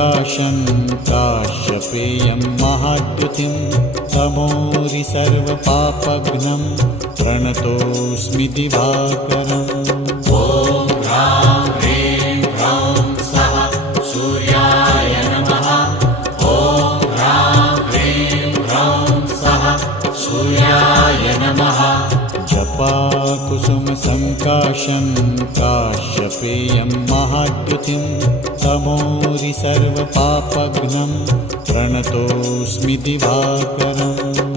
सङ्काशं काश्यपेयं महाद्युतिं तमोरि सर्वपापघ्नं प्रणतोऽस्मि दिवाकरम्। ॐ ह्रां ह्रीं ह्रौं स्वः सूर्याय नमः। ॐ ह्रां ह्रीं ह्रौं स्वः सूर्याय नमः। जपाकुसुमसङ्काशं काश्यपेयं महाद्युतिं तमोरि सर्वपापघ्नं प्रणतोऽस्मि दिवाकरम्।